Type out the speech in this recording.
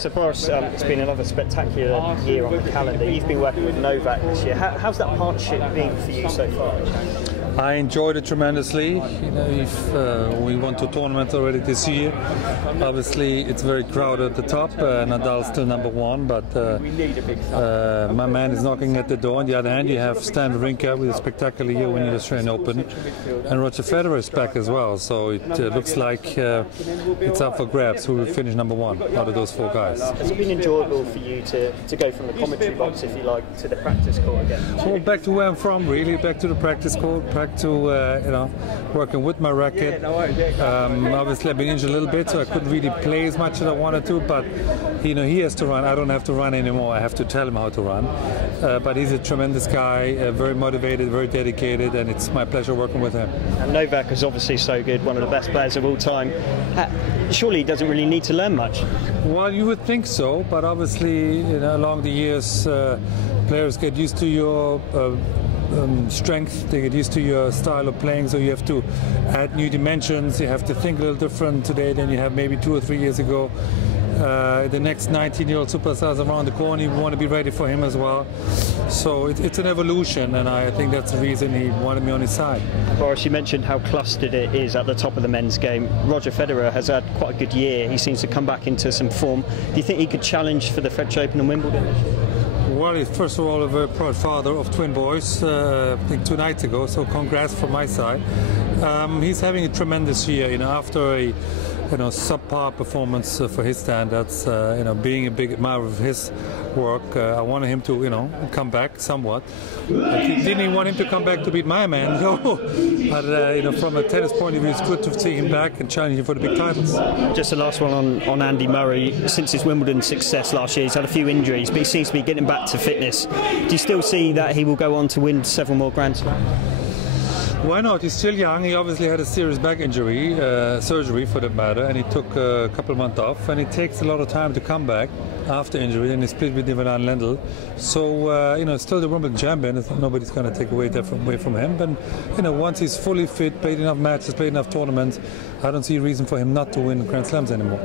So Boris, it's been another spectacular year on the calendar. You've been working with Novak this year. How's that partnership been for you so far? I enjoyed it tremendously. You know, we won 2 tournaments already this year. Obviously, it's very crowded at the top. Nadal's still #1, but my man is knocking at the door. On the other hand, you have Stan Wawrinka with a spectacular year winning the Australian Open, and Roger Federer is back as well. So it looks like it's up for grabs who will finish #1 out of those 4 guys. Has it been enjoyable for you to go from the commentary box, if you like, to the practice court again? Well, back to where I'm from, really, back to the practice court, back to you know, working with my racket. Obviously, I've been injured a little bit, so I couldn't really play as much as I wanted to. But you know, he has to run. I don't have to run anymore. I have to tell him how to run. But he's a tremendous guy, very motivated, very dedicated, and it's my pleasure working with him. And Novak is obviously so good, one of the best players of all time. Surely he doesn't really need to learn much. Well, you would think so, but obviously, you know, along the years, players get used to your strength, they get used to your style of playing, so you have to add new dimensions, you have to think a little different today than you have maybe 2 or 3 years ago. The next 19-year-old superstar is around the corner, you want to be ready for him as well. So it's an evolution, and I think that's the reason he wanted me on his side. Boris, you mentioned how clustered it is at the top of the men's game. Roger Federer has had quite a good year, he seems to come back into some form. Do you think he could challenge for the French Open and Wimbledon? Well, he's first of all a very proud father of twin boys, I think 2 nights ago, so congrats from my side. He's having a tremendous year, you know, after a subpar performance for his standards, you know, being a big admirer of his work. I wanted him to, you know, come back somewhat. Didn't even want him to come back to beat my man, no. But you know, from a tennis point of view, it's good to see him back and challenging for the big titles. Just the last one on Andy Murray. Since his Wimbledon success last year, he's had a few injuries, but he seems to be getting back to fitness. Do you still see that he will go on to win several more Grand Slams? Why not? He's still young. He obviously had a serious back injury, surgery for that matter, and he took a couple of months off. And it takes a lot of time to come back after injury, and he split with Van Lendl. So you know, still the Wimbledon champion. Nobody's going to take away from him. But you know, once he's fully fit, played enough matches, played enough tournaments, I don't see a reason for him not to win Grand Slams anymore.